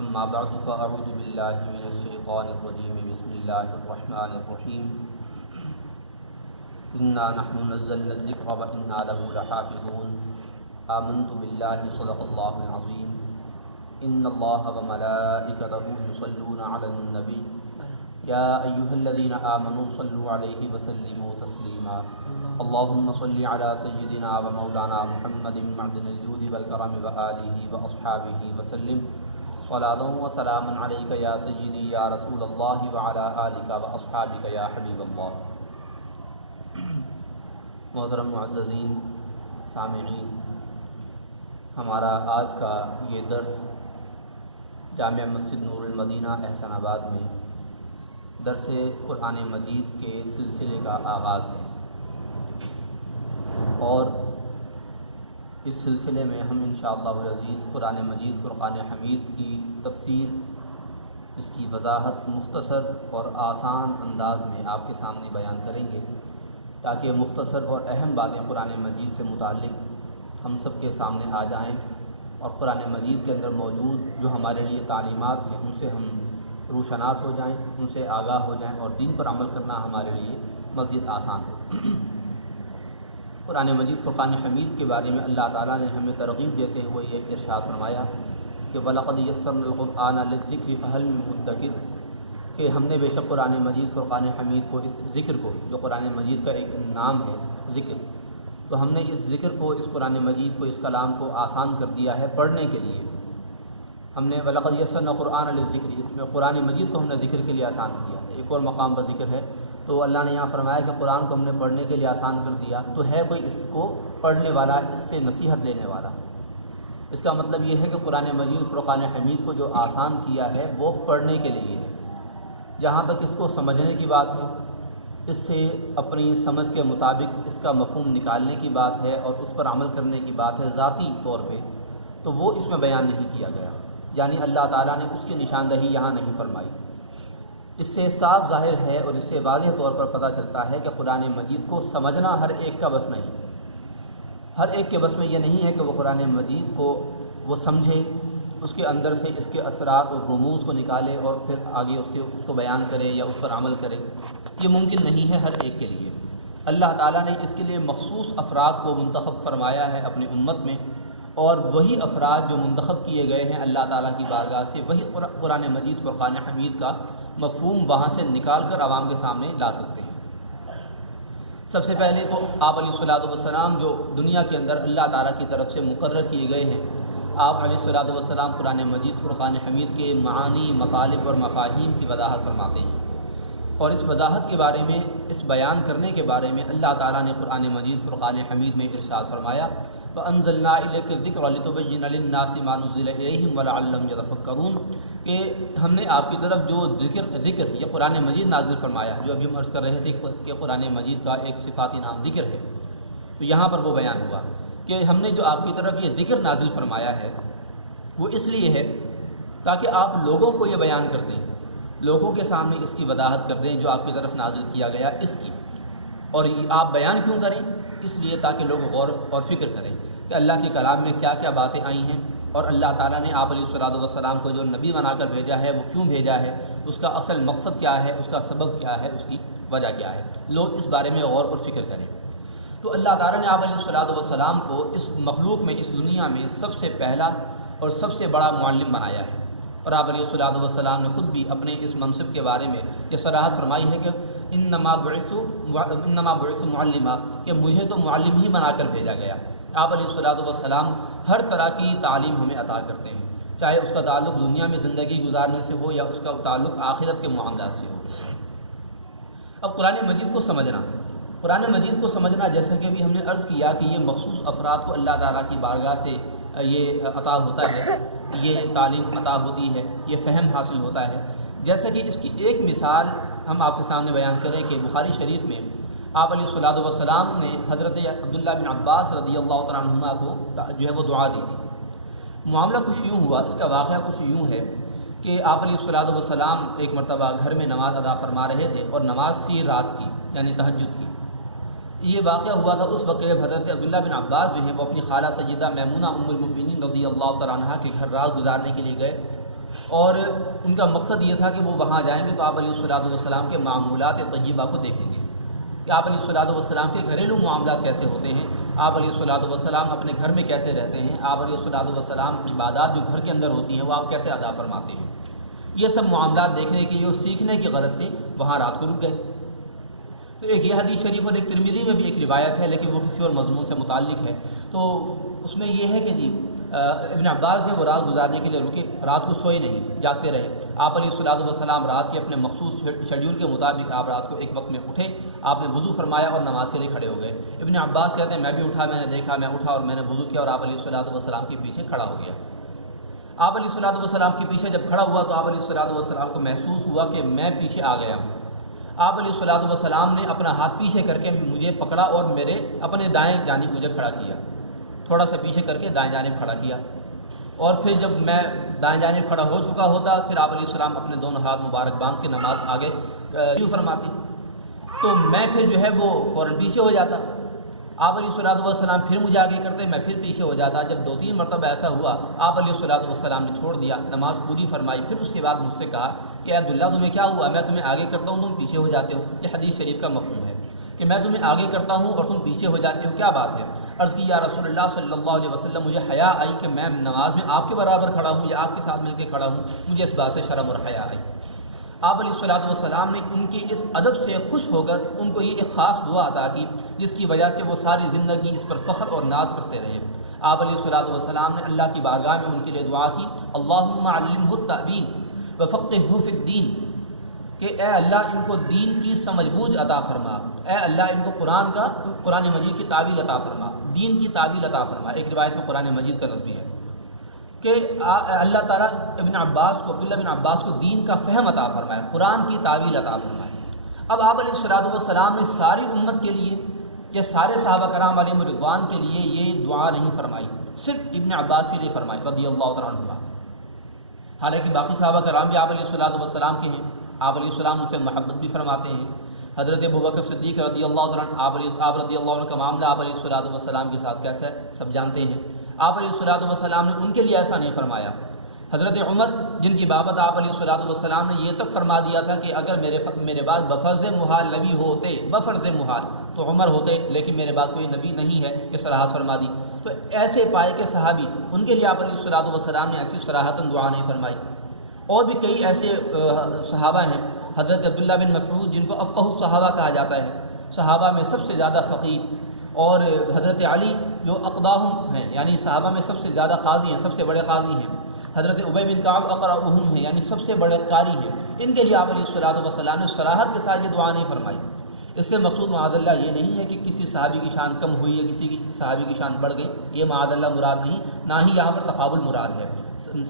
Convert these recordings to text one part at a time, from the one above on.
اما بعد فاعوذ باللہ من الشیطان الرجیم بسم اللہ الرحمن الرحیم انا نحن نزلنا الذکر وانا له لحافظون آمنت باللہ صدق اللہ العظیم ان اللہ وملائکتہ یصلون علی النبی یا ایہا الذین آمنوا صلوا علیہ وسلموا تسلیما اللہم صل علی سیدنا ومولانا محمد معدن الجود والکرم وآلہ واصحابہ وسلم صلاۃ و سلام علیک یا سیدی یا رسول اللہ وعلی آلک و اصحابک یا حبیب اللہ۔ محترم معززین سامعین، ہمارا آج کا یہ درس جامعہ مسجد نور المدینہ احسان آباد میں درس قرآن مجید کے سلسلے کا آغاز ہے، اور اس سلسلے میں ہم انشاءاللہ العزیز قرآن مجید فرقان حمید کی تفسیر، اس کی وضاحت مختصر اور آسان انداز میں آپ کے سامنے بیان کریں گے، تاکہ مختصر اور اہم باتیں قرآن مجید سے متعلق ہم سب کے سامنے آ جائیں، اور قرآن مجید کے اندر موجود جو ہمارے لیے تعلیمات ہیں ان سے ہم روشناس ہو جائیں، ان سے آگاہ ہو جائیں، اور دین پر عمل کرنا ہمارے لیے مزید آسان ہو۔ قرآن مجید فرقان حمید کے بارے میں اللہ تعالیٰ نے ہمیں ترغیب دیتے ہوئے یہ ارشاد فرمایا کہ وَلَقَدْ يَسَّرْنَا الْقُرْآنَ لِلذِّكْرِ فَهَلْ مِن مُدَّكِرٍ، کہ ہم نے بے شک قرآن مجید فرقان حمید کو، اس ذکر کو جو قرآن مجید کا ایک نام ہے ذکر، تو ہم نے اس ذکر کو، اس قرآن مجید کو، اس کلام کو آسان کر دیا ہے پڑھنے کے لیے۔ ہم نے وَلَقَدْ يَسَّرْنَا الْقُرْآنَ لِلذِّكْرِ، اس میں قرآن مجید کو ہم نے ذکر کے لیے آسان کیا۔ ایک اور مقام پر ذکر ہے، تو اللہ نے یہاں فرمایا کہ قرآن کو ہم نے پڑھنے کے لیے آسان کر دیا، تو ہے کوئی اس کو پڑھنے والا، اس سے نصیحت لینے والا؟ اس کا مطلب یہ ہے کہ قرآن مجید فرقان حمید کو جو آسان کیا ہے وہ پڑھنے کے لیے ہے۔ جہاں تک اس کو سمجھنے کی بات ہے، اس سے اپنی سمجھ کے مطابق اس کا مفہوم نکالنے کی بات ہے اور اس پر عمل کرنے کی بات ہے ذاتی طور پہ، تو وہ اس میں بیان نہیں کیا گیا، یعنی اللہ تعالیٰ نے اس کی نشاندہی یہاں نہیں فرمائی۔ اس سے صاف ظاہر ہے اور اس سے واضح طور پر پتہ چلتا ہے کہ قرآن مجید کو سمجھنا ہر ایک کا بس نہیں۔ ہر ایک کے بس میں یہ نہیں ہے کہ وہ قرآن مجید کو وہ سمجھے، اس کے اندر سے اس کے اثرات اور رموز کو نکالے اور پھر آگے اس کو بیان کرے یا اس پر عمل کرے۔ یہ ممکن نہیں ہے ہر ایک کے لیے۔ اللہ تعالیٰ نے اس کے لیے مخصوص افراد کو منتخب فرمایا ہے اپنی امت میں، اور وہی افراد جو منتخب کیے گئے ہیں اللہ تعالیٰ کی بارگاہ سے، وہی قرآن مجید فرقان حمید کا مفہوم وہاں سے نکال کر عوام کے سامنے لا سکتے ہیں۔ سب سے پہلے تو آپ علیہ الصلوۃ والسلام جو دنیا کے اندر اللہ تعالیٰ کی طرف سے مقرر کیے گئے ہیں، آپ علیہ الصلوۃ والسلام قرآن مجید فرقان حمید کے معانی، مطالب اور مفاہیم کی وضاحت فرماتے ہیں، اور اس وضاحت کے بارے میں، اس بیان کرنے کے بارے میں اللہ تعالیٰ نے قرآن مجید فرقان حمید میں ارشاد فرمایا وَأَنزَلْنَا إِلَيْكَ الذِّكْرَ لِتُبَيِّنَ لِلنَّاسِ مَا نُزِّلَ إِلَيْهِمْ وَلَعَلَّهُمْ يَتَفَكَّرُونَ، کہ ہم نے آپ کی طرف جو ذکر یہ قرآن مجید نازل فرمایا، جو ابھی ہم عرض کر رہے تھے کہ قرآن مجید کا ایک صفاتی نام ذکر ہے، تو یہاں پر وہ بیان ہوا کہ ہم نے جو آپ کی طرف یہ ذکر نازل فرمایا ہے وہ اس لیے ہے تاکہ آپ لوگوں کو یہ بیان کر دیں، لوگوں کے سامنے اس کی وضاحت کر دیں جو آپ کی طرف نازل کیا گیا اس کی۔ اور آپ بیان کیوں کریں؟ اس لیے تاکہ لوگ غور اور فکر کریں کہ اللہ کے کلام میں کیا کیا باتیں آئی ہیں، اور اللہ تعالیٰ نے آپ علیہ الصلوۃ والسلام کو جو نبی بنا کر بھیجا ہے وہ کیوں بھیجا ہے، اس کا اصل مقصد کیا ہے، اس کا سبب کیا ہے، اس کی وجہ کیا ہے، لوگ اس بارے میں غور اور فکر کریں۔ تو اللہ تعالیٰ نے آپ علیہ الصلوۃ والسلام کو اس مخلوق میں، اس دنیا میں سب سے پہلا اور سب سے بڑا معلم بنایا ہے، اور آپ علیہ الصلوۃ والسلام نے خود بھی اپنے اس منصب کے بارے میں یہ صراحت فرمائی ہے کہ انما بعثت معلما، کہ مجھے تو معلم ہی بنا کر بھیجا گیا۔ آپ علیہ الصلوۃ والسلام ہر طرح کی تعلیم ہمیں عطا کرتے ہیں، چاہے اس کا تعلق دنیا میں زندگی گزارنے سے ہو یا اس کا تعلق آخرت کے معاملات سے ہو۔ اب قرآن مجید کو سمجھنا، قرآن مجید کو سمجھنا جیسا کہ ابھی ہم نے عرض کیا کہ یہ مخصوص افراد کو اللہ تعالیٰ کی بارگاہ سے یہ عطا ہوتا ہے، یہ تعلیم عطا ہوتی ہے، یہ فہم حاصل ہوتا ہے۔ جیسا کہ اس کی ایک مثال ہم آپ کے سامنے بیان کریں کہ بخاری شریف میں آپ علیہ الصلوۃ والسلام نے حضرت عبداللہ بن عباس رضی اللہ تعالیٰ عنہما کو جو ہے وہ دعا دی تھی۔ معاملہ کچھ یوں ہوا، اس کا واقعہ کچھ یوں ہے کہ آپ علیہ الصلوۃ والسلام ایک مرتبہ گھر میں نماز ادا فرما رہے تھے، اور نماز تھی رات کی، یعنی تہجد کی۔ یہ واقعہ ہوا تھا اس وقت جب حضرت عبداللہ بن عباس جو ہیں وہ اپنی خالہ سیدہ میمونہ ام المؤمنین رضی اللہ تعالیٰ عنہا کے گھر رات گزارنے کے لیے گئے، اور ان کا مقصد یہ تھا کہ وہ وہاں جائیں گے تو آپ علیہ الصلوۃ والسلام کے معمولات طیبہ کو دیکھیں گے کہ آپ علیہ الصلوۃ والسلام کے گھریلو معاملات کیسے ہوتے ہیں، آپ علیہ الصلوۃ والسلام اپنے گھر میں کیسے رہتے ہیں، آپ علیہ الصلوۃ والسلام عبادات جو گھر کے اندر ہوتی ہیں وہ آپ کیسے ادا فرماتے ہیں، یہ سب معاملات دیکھنے کے لیے اور سیکھنے کی غرض سے وہاں رات کو رک گئے۔ تو ایک یہ حدیث شریف اور ایک ترمذی میں بھی ایک روایت ہے، لیکن وہ کسی اور مضمون سے متعلق ہے۔ تو اس میں یہ ہے کہ جی ابن عباس جو وہ رات گزارنے کے لیے رکے، رات کو سوئے نہیں، جاگتے رہے۔ آپ علیہ الصلوۃ والسلام رات کے اپنے مخصوص شیڈیول کے مطابق آپ رات کو ایک وقت میں اٹھے، آپ نے وضو فرمایا اور نماز کے لیے کھڑے ہو گئے۔ ابن عباس کہتے ہیں میں بھی اٹھا، میں نے دیکھا، میں اٹھا اور میں نے وضو کیا اور آپ علیہ الصلوۃ والسلام کے پیچھے کھڑا ہو گیا۔ آپ علیہ الصلوۃ والسلام کے پیچھے جب کھڑا ہوا تو آپ علیہ الصلوۃ والسلام کو محسوس ہوا کہ میں پیچھے آ گیا ہوں۔ آپ علیہ الصلوۃ والسلام نے اپنا ہاتھ پیچھے کر کے مجھے پکڑا اور میرے اپنے دائیں جانب مجھے کھڑا کیا، تھوڑا سا پیچھے کر کے دائیں جانب کھڑا کیا، اور پھر جب میں دائیں جانب کھڑا ہو چکا ہوتا پھر آپ علیہ السلام اپنے دونوں ہاتھ مبارک باندھ کے نماز آگے شروع فرماتے، تو میں پھر جو ہے وہ فوراً پیچھے ہو جاتا۔ آپ علیہ الصلوۃ والسلام پھر مجھے آگے کرتے، میں پھر پیچھے ہو جاتا۔ جب 2-3 مرتبہ ایسا ہوا آپ علیہ الصلوۃ والسلام نے چھوڑ دیا، نماز پوری فرمائی، پھر اس کے بعد مجھ سے کہا کہ عبداللہ تمہیں کیا ہوا، میں تمہیں آگے کرتا ہوں تم پیچھے ہو جاتے ہو۔ یہ حدیث شریف کا مفہوم ہے کہ میں تمہیں آگے کرتا ہوں اور تم پیچھے ہو جاتے ہو، کیا بات ہے؟ عرض کی یا رسول اللہ صلی اللہ علیہ وسلم، مجھے حیا آئی کہ میں نماز میں آپ کے برابر کھڑا ہوں یا آپ کے ساتھ مل کے کھڑا ہوں، مجھے اس بات سے شرم اور حیا آئی۔ آپ علیہ الصلوۃ والسلام نے ان کی اس ادب سے خوش ہو کر ان کو یہ ایک خاص دعا عطا کی جس کی وجہ سے وہ ساری زندگی اس پر فخر اور ناز کرتے رہے۔ آپ علیہ الصلوۃ والسلام نے اللہ کی بارگاہ میں ان کے لیے دعا کی، اللہم علمہ التأویل وفقہہ فی الدین، کہ اے اللہ ان کو دین کی سمجھ بوجھ عطا فرما، اے اللہ ان کو قرآن مجید کی تعویل عطا فرما، دین کی تعویل عطا فرما۔ ایک روایت میں قرآن مجید کا لفظ بھی ہے کہ اللہ تعالیٰ عبداللہ بن عباس کو دین کا فہم عطا فرمائے، قرآن کی تعویل عطا فرمائے۔ اب آپ علیہ الصلوۃ والسلام نے ساری امت کے لیے یا سارے صحابہ کرام علیہم رضوان کے لیے یہ دعا نہیں فرمائی، صرف ابن عباس کے لیے فرمائی رضی اللہ تعالیٰ عنہ۔ حالانکہ باقی صحابہ کرام بھی آپ علیہ الصلوۃ والسلام کے ہیں، آپ علیہ السلام ان سے محبت بھی فرماتے ہیں۔ حضرت ابوبکر صدیق رضی اللہ تعالیٰ عنہ، آپ رضی اللہ عنہ کا معاملہ آپ علیہ الصلوۃ والسلام کے ساتھ کیسا ہے سب جانتے ہیں۔ آپ علیہ الصلوۃ والسلام نے ان کے لیے ایسا نہیں فرمایا۔ حضرت عمر جن کی بابت آپ علیہ الصلوۃ والسلام نے یہ تک فرما دیا تھا کہ اگر میرے بعد بفرض محال نبی ہوتے، بفرض محال تو عمر ہوتے، لیکن میرے بعد کوئی نبی نہیں ہے کہ صراحت فرما دی، تو ایسے پائے کے صحابی ان کے لیے آپ علیہ الصلوۃ والسلام نے ایسی صراحتاً دعا نہیں فرمائی۔ اور بھی کئی ایسے صحابہ ہیں، حضرت عبداللہ بن مسعود جن کو افقہ الصحابہ کہا جاتا ہے، صحابہ میں سب سے زیادہ فقیہ، اور حضرت علی جو اقداہم ہیں یعنی صحابہ میں سب سے زیادہ قاضی ہیں، سب سے بڑے قاضی ہیں، حضرت ابی بن کعب اقرأہم ہیں یعنی سب سے بڑے قاری ہیں، ان کے لیے آپ علیہ الصلوۃ والسلام نے صراحت کے ساتھ یہ دعا نہیں فرمائی۔ اس سے مقصود معاذ اللہ یہ نہیں ہے کہ کسی صحابی کی شان کم ہوئی ہے، کسی کی صحابی کی شان بڑھ گئی، یہ معاذ اللہ مراد نہیں، نہ ہی یہاں پر تقابل مراد ہے۔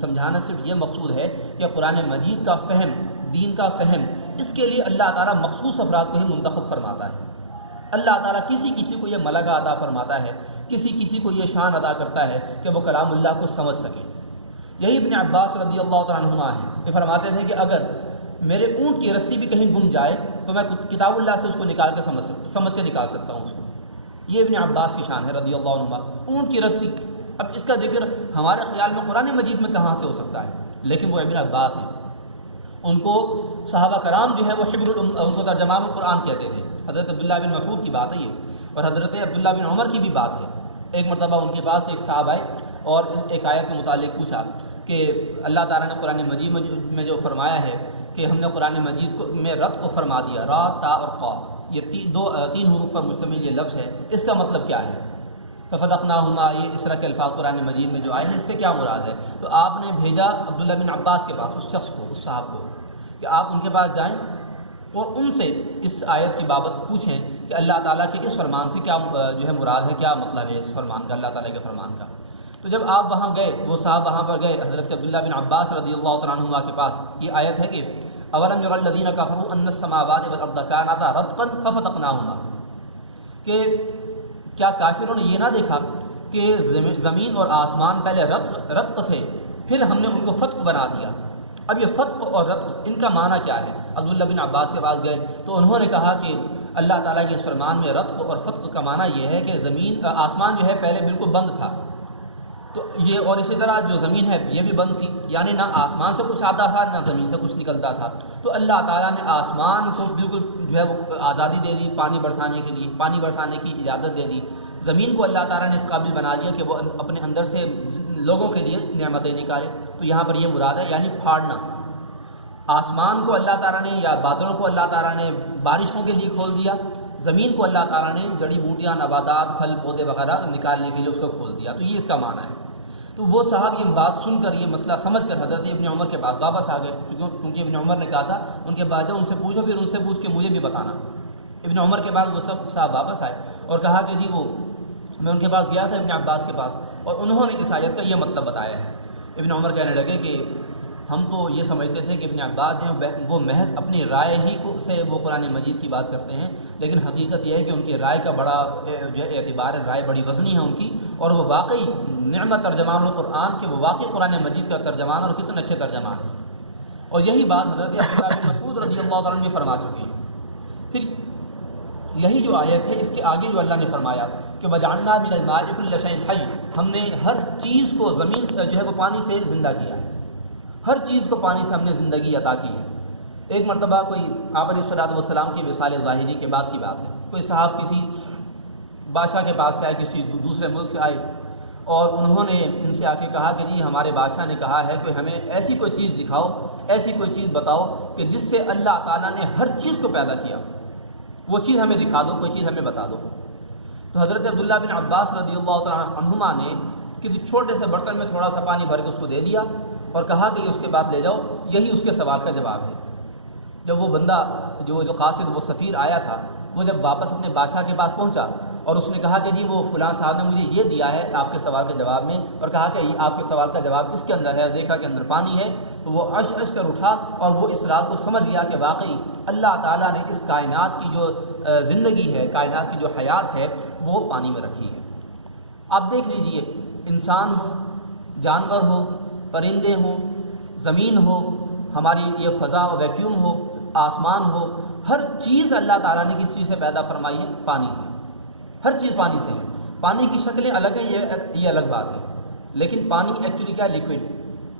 سمجھانا صرف یہ مقصود ہے کہ قرآن مجید کا فہم، دین کا فہم، اس کے لیے اللہ تعالیٰ مخصوص افراد کو ہی منتخب فرماتا ہے۔ اللہ تعالیٰ کسی کو یہ ملکہ عطا فرماتا ہے، کسی کو یہ شان عطا کرتا ہے کہ وہ کلام اللہ کو سمجھ سکے۔ یہی ابن عباس رضی اللہ تعالیٰ عنہما ہیں، یہ فرماتے تھے کہ اگر میرے اونٹ کی رسی بھی کہیں گم جائے تو میں کتاب اللہ سے اس کو نکال کے سمجھ کے نکال سکتا ہوں اس کو۔ یہ ابن عباس کی شان ہے رضی اللہ عنہ، اونٹ کی رسی۔ اب اس کا ذکر ہمارے خیال میں قرآن مجید میں کہاں سے ہو سکتا ہے، لیکن وہ ابن عباس ہیں، ان کو صحابہ کرام جو ہے وہ حبر ان کو ترجمان القرآن کہتے تھے۔ حضرت عبداللہ بن مسعود کی بات ہے یہ، اور حضرت عبداللہ بن عمر کی بھی بات ہے۔ ایک مرتبہ ان کے پاس ایک صاحب آئے اور ایک آیت کے متعلق پوچھا کہ اللہ تعالیٰ نے قرآن مجید میں جو فرمایا ہے کہ ہم نے قرآن مجید میں رت کو فرما دیا، را، تا اور قاف، یہ تین حروف پر مشتمل یہ لفظ ہے، اس کا مطلب کیا ہے؟ ففتقناہما، یہ اس طرح کے الفاظ قرآن مجید میں جو آئے ہیں اس سے کیا مراد ہے؟ تو آپ نے بھیجا عبداللہ بن عباس کے پاس، اس شخص کو، اس صاحب کو، کہ آپ ان کے پاس جائیں اور ان سے اس آیت کی بابت پوچھیں کہ اللہ تعالیٰ کے اس فرمان سے کیا جو ہے مراد ہے، کیا مطلب ہے اس فرمان کا، اللہ تعالیٰ کے فرمان کا۔ تو جب آپ وہاں گئے، وہ صاحب وہاں پر گئے حضرت عبداللہ بن عباس رضی اللہ تعالیٰ عنہما کے پاس، یہ آیت ہے کہ اولم یری الذین کفروا ان السماوات والارض کانتا رتقا ففتقناہما، کہ کیا کافروں نے یہ نہ دیکھا کہ زمین اور آسمان پہلے رتق تھے، پھر ہم نے ان کو فتق بنا دیا۔ اب یہ فتق اور رتق ان کا معنی کیا ہے؟ عبداللہ بن عباس کے پاس گئے تو انہوں نے کہا کہ اللہ تعالیٰ کے اس فرمان میں رتق اور فتق کا معنی یہ ہے کہ آسمان جو ہے پہلے بالکل بند تھا، تو یہ اور اسی طرح جو زمین ہے یہ بھی بند تھی، یعنی نہ آسمان سے کچھ آتا تھا نہ زمین سے کچھ نکلتا تھا۔ تو اللہ تعالیٰ نے آسمان کو بالکل جو ہے وہ آزادی دے دی پانی برسانے کے لیے، پانی برسانے کی اجازت دے دی۔ زمین کو اللہ تعالیٰ نے اس قابل بنا دیا کہ وہ اپنے اندر سے لوگوں کے لیے نعمتیں نکالے۔ تو یہاں پر یہ مراد ہے یعنی پھاڑنا۔ آسمان کو اللہ تعالیٰ نے یا بادلوں کو اللہ تعالیٰ نے بارشوں کے لیے کھول دیا، زمین کو اللہ تعالیٰ نے جڑی بوٹیاں، نباتات، پھل پودے وغیرہ نکالنے کے لیے اس کو کھول دیا۔ تو یہ اس کا معنی ہے۔ تو وہ صاحب یہ بات سن کر، یہ مسئلہ سمجھ کر حضرت ابن عمر کے پاس واپس آ گئے، کیونکہ ابن عمر نے کہا تھا ان کے بعد ان سے پوچھو، پھر ان سے پوچھ کے مجھے بھی بتانا۔ ابن عمر کے بعد وہ سب صاحب واپس آئے اور کہا کہ جی وہ میں ان کے پاس گیا تھا ابن عباس کے پاس، اور انہوں نے اس آیت کا یہ مطلب بتایا ہے۔ ابن عمر کہنے لگے کہ ہم تو یہ سمجھتے تھے کہ ابن عباس جو ہیں وہ محض اپنی رائے ہی سے وہ قرآن مجید کی بات کرتے ہیں، لیکن حقیقت یہ ہے کہ ان کی رائے کا بڑا جو ہے اعتبار ہے، رائے بڑی وزنی ہے ان کی، اور وہ واقعی نعمت ترجمان القرآن کے وہ واقعی قرآن مجید کا ترجمان اور کتنے اچھے ترجمان ہیں۔ اور یہی بات حضرت عبداللہ بن مسعود رضی اللہ تعالیٰ عنہ بھی فرما چکے ہیں۔ پھر یہی جو آیت ہے اس کے آگے جو اللہ نے فرمایا کہ وَجَعَلْنَا مِنَ الْمَاءِ كُلَّ شَيْءٍ حَيٍّ، ہم نے ہر چیز کو زمین جو ہے وہ پانی سے زندہ کیا، ہر چیز کو پانی سے ہم نے زندگی عطا کی ہے۔ ایک مرتبہ کوئی آپ علیہ الصلوۃ والسلام کی وصال ظاہری کے بعد کی بات ہے، کوئی صاحب کسی بادشاہ کے پاس سے آئے، کسی دوسرے ملک سے آئے، اور انہوں نے ان سے آ کے کہا کہ جی ہمارے بادشاہ نے کہا ہے کہ ہمیں ایسی کوئی چیز دکھاؤ، ایسی کوئی چیز بتاؤ کہ جس سے اللہ تعالیٰ نے ہر چیز کو پیدا کیا، وہ چیز ہمیں دکھا دو، کوئی چیز ہمیں بتا دو۔ تو حضرت عبداللہ بن عباس رضی اللہ تعالیٰ عنہما نے کسی چھوٹے سے برتن میں تھوڑا سا پانی بھر کے اس کو دے دیا اور کہا کہ یہ اس کے بعد لے جاؤ، یہی اس کے سوال کا جواب ہے۔ جب وہ بندہ جو قاصد وہ سفیر آیا تھا، وہ جب واپس اپنے بادشاہ کے پاس پہنچا اور اس نے کہا کہ جی وہ فلاں صاحب نے مجھے یہ دیا ہے آپ کے سوال کے جواب میں، اور کہا کہ یہ آپ کے سوال کا جواب اس کے اندر ہے، دیکھا کہ اندر پانی ہے، تو وہ عش کر اٹھا اور وہ اس رات کو سمجھ گیا کہ واقعی اللہ تعالیٰ نے اس کائنات کی جو زندگی ہے، کائنات کی جو حیات ہے، وہ پانی میں رکھی ہے۔ آپ دیکھ لیجئے، انسان ہو، جانور ہو، پرندے ہوں، زمین ہو، ہماری یہ فضا و ویکیوم ہو، آسمان ہو، ہر چیز اللہ تعالیٰ نے کس چیز سے پیدا فرمائی ہے؟ پانی سے۔ ہر چیز پانی سے ہے۔ پانی کی شکلیں الگ ہیں، یہ الگ بات ہے، لیکن پانی ایکچولی کیا؟ لیکوڈ،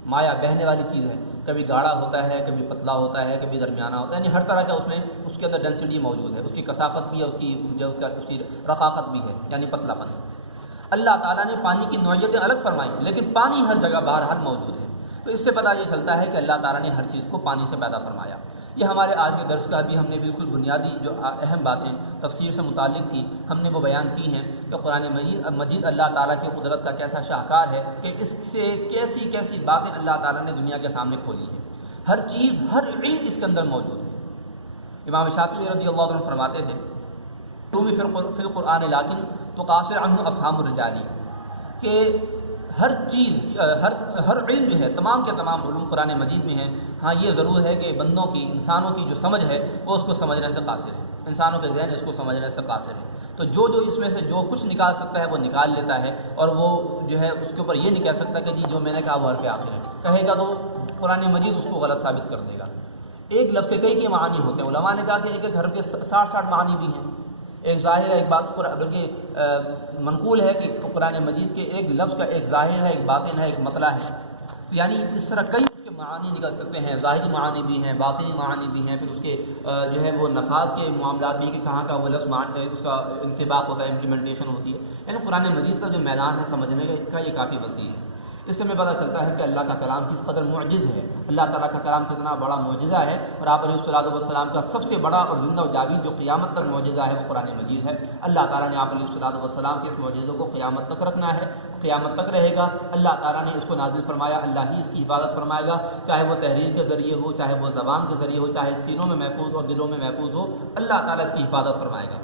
مایا، بہنے والی چیز ہے۔ کبھی گاڑھا ہوتا ہے، کبھی پتلا ہوتا ہے، کبھی درمیانہ ہوتا ہے، یعنی ہر طرح کا اس کے اندر ڈینسٹی موجود ہے، اس کی کثافت بھی ہے، اس کی رقاقت بھی ہے، یعنی پتلا پن۔ اللہ تعالیٰ نے پانی کی نوعیتیں الگ فرمائی، لیکن پانی ہر جگہ بہرحال موجود ہے۔ تو اس سے پتہ یہ چلتا ہے کہ اللہ تعالیٰ نے ہر چیز کو پانی سے پیدا فرمایا۔ یہ ہمارے آج کے درس کا بھی ہم نے بالکل بنیادی جو اہم باتیں تفسیر سے متعلق تھیں ہم نے وہ بیان کی ہیں کہ قرآن مجید اللہ تعالیٰ کی قدرت کا کیسا شاہکار ہے کہ اس سے کیسی کیسی باتیں اللہ تعالیٰ نے دنیا کے سامنے کھولی ہیں۔ ہر چیز، ہر علم اس کے اندر موجود ہے۔ امام شافعی رضی اللہ عنہ فرماتے تھے تومی فی القرآن لیکن تو قاصر عنہ افہام الرجالی، کہ ہر چیز، ہر علم جو ہے، تمام کے تمام علوم قرآن مجید میں ہیں۔ ہاں یہ ضرور ہے کہ بندوں کی، انسانوں کی جو سمجھ ہے وہ اس کو سمجھنے سے قاصر ہے، انسانوں کے ذہن اس کو سمجھنے سے قاصر ہے۔ تو جو اس میں سے جو کچھ نکال سکتا ہے وہ نکال لیتا ہے، اور وہ جو ہے اس کے اوپر یہ نہیں کہہ سکتا کہ جی جو میں نے کہا وہ حرف آخر ہے، کہے گا تو قرآن مجید اس کو غلط ثابت کر دے گا۔ ایک لفظ کے کئی معنی ہوتے ہیں، علماء نے کہا کہ ایک ایک حرف کے 60 معنی بھی ہیں۔ ایک ظاہر ہے، ایک بات بلکہ منقول ہے کہ قرآن مجید کے ایک لفظ کا ایک ظاہر ہے، ایک باطن ہے، ایک مطلع ہے، یعنی اس طرح کئی اس کے معانی نکل سکتے ہیں، ظاہری معانی بھی ہیں، باطنی معانی بھی ہیں، پھر اس کے جو ہے وہ نفاذ کے معاملات بھی کہ کہاں کا وہ لفظ اس کا انطباق ہوتا ہے، امپلیمنٹیشن ہوتی ہے۔ یعنی قرآن مجید کا جو میدان ہے سمجھنے کا یہ کافی وسیع ہے۔ اس سے ہمیں پتہ چلتا ہے کہ اللہ کا کلام کس قدر معجز ہے، اللہ تعالیٰ کا کلام کتنا بڑا معجزہ ہے، اور آپ علیہ الصلوۃ والسلام کا سب سے بڑا اور زندہ و جاوید جو قیامت تک معجزہ ہے وہ قرآن مجید ہے۔ اللہ تعالیٰ نے آپ علیہ الصلوۃ والسلام کے اس معجزے کو قیامت تک رکھنا ہے، قیامت تک رہے گا۔ اللہ تعالیٰ نے اس کو نازل فرمایا، اللہ ہی اس کی حفاظت فرمائے گا، چاہے وہ تحریر کے ذریعے ہو، چاہے وہ زبان کے ذریعے ہو، چاہے سینوں میں محفوظ اور دلوں میں محفوظ ہو، اللہ تعالیٰ اس کی حفاظت فرمائے گا۔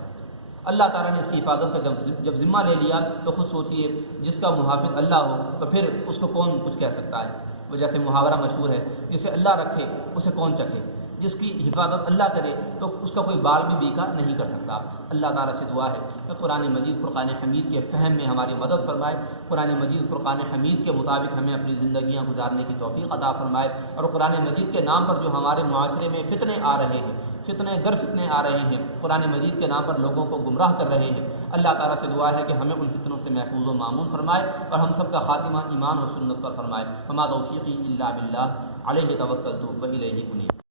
اللہ تعالیٰ نے اس کی حفاظت کا جب ذمہ لے لیا تو خود سوچئے جس کا محافظ اللہ ہو تو پھر اس کو کون کچھ کہہ سکتا ہے۔ وہ جیسے محاورہ مشہور ہے، جسے اللہ رکھے اسے کون چکھے، جس کی حفاظت اللہ کرے تو اس کا کوئی بال بھی بیکا نہیں کر سکتا۔ اللہ تعالیٰ سے دعا ہے کہ قرآن مجید فرقان حمید کے فہم میں ہماری مدد فرمائے، قرآن مجید فرقان حمید کے مطابق ہمیں اپنی زندگیاں گزارنے کی توفیق عطا فرمائے، اور قرآن مجید کے نام پر جو ہمارے معاشرے میں فتنے آ رہے ہیں فتنے در فتنے آ رہے ہیں، قرآن مجید کے نام پر لوگوں کو گمراہ کر رہے ہیں۔ اللہ تعالیٰ سے دعا ہے کہ ہمیں ان فتنوں سے محفوظ و معمون فرمائے اور ہم سب کا خاتمہ ایمان اور سنت پر فرمائے۔ وما توفیقی الا باللہ علیہ توکلت و الیہ انیب۔